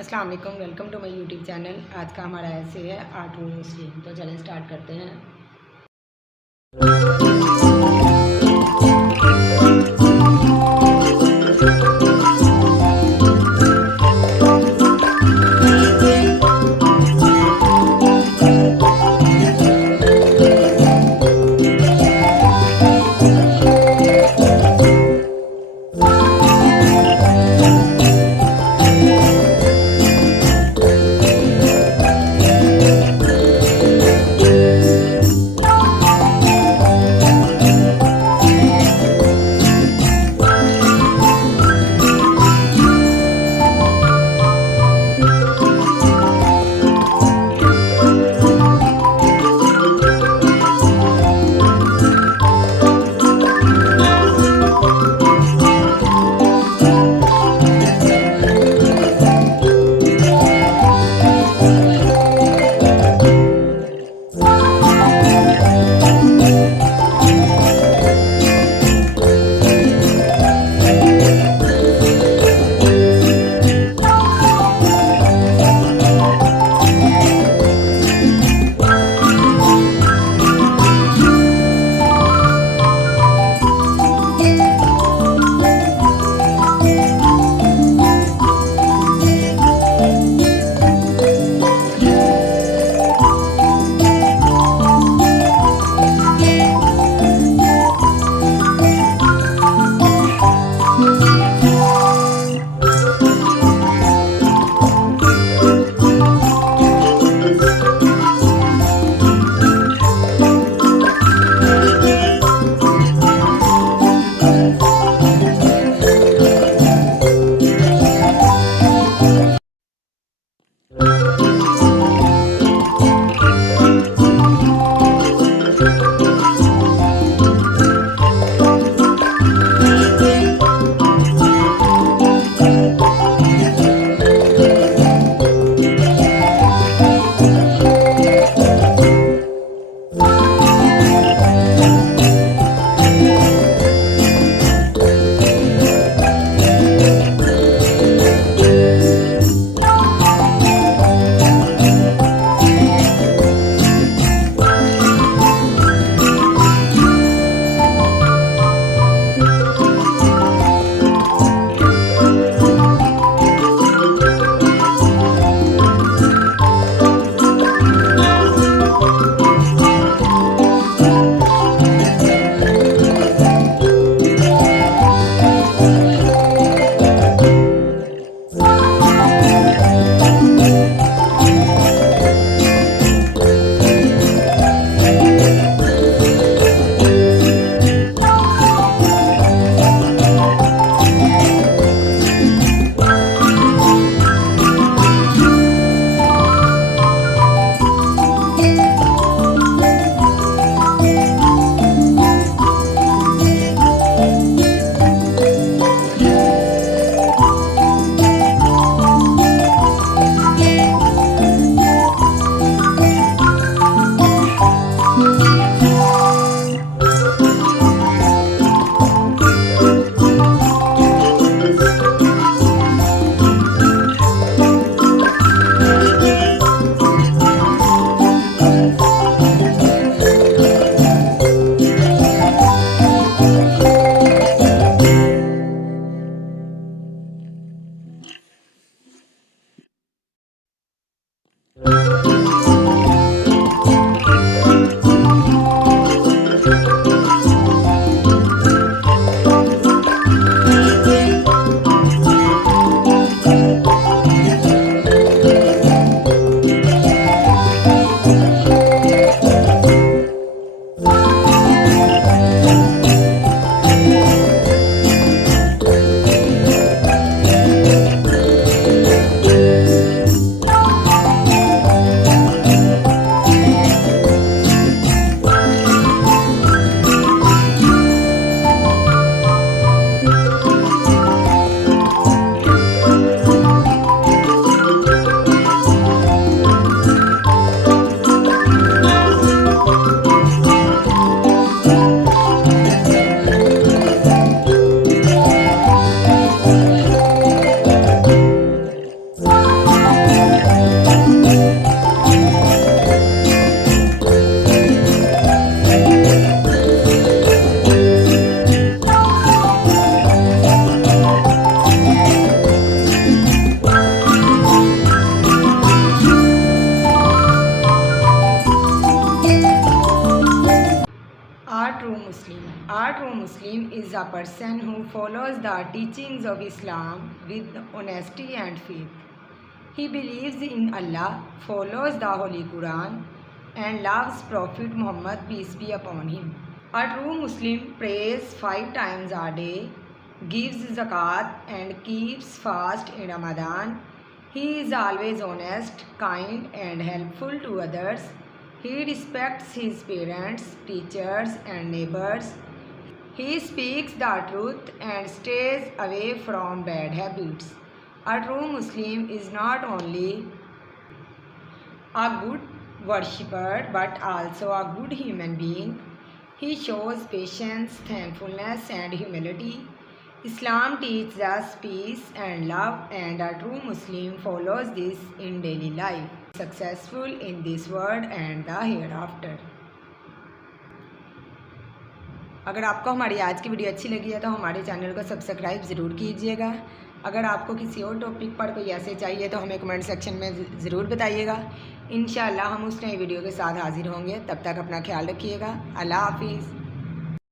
अस्सलाम वालेकुम, welcome to my YouTube channel. आज का हमारा ऐसे है आर्ट वो स्ट्रीम। तो चलें स्टार्ट करते हैं। a person who follows the teachings of Islam with honesty and faith. He believes in Allah, follows the Holy Quran, and loves Prophet Muhammad, peace be upon him. A true Muslim prays 5 times a day, gives zakat, and keeps fast in Ramadan. He is always honest, kind, and helpful to others. He respects his parents, teachers, and neighbors. He speaks the truth and stays away from bad habits. A true Muslim is not only a good worshipper but also a good human being. He shows patience, thankfulness, and humility. Islam teaches us peace and love, and a true Muslim follows this in daily life, successful in this world and the hereafter. अगर आपको हमारी आज की video अच्छी लगी है तो हमारे चैनल को सब्सक्राइब ज़रूर कीजिएगा। अगर आपको किसी और टॉपिक पर कोई ऐसे चाहिए तो हमें कमेंट सेक्शन में ज़रूर बताइएगा। इंशाअल्लाह हम उस नई वीडियो के साथ हाजिर होंगे। तब तक अपना ख्याल रखिएगा। अल्लाह हाफिज़।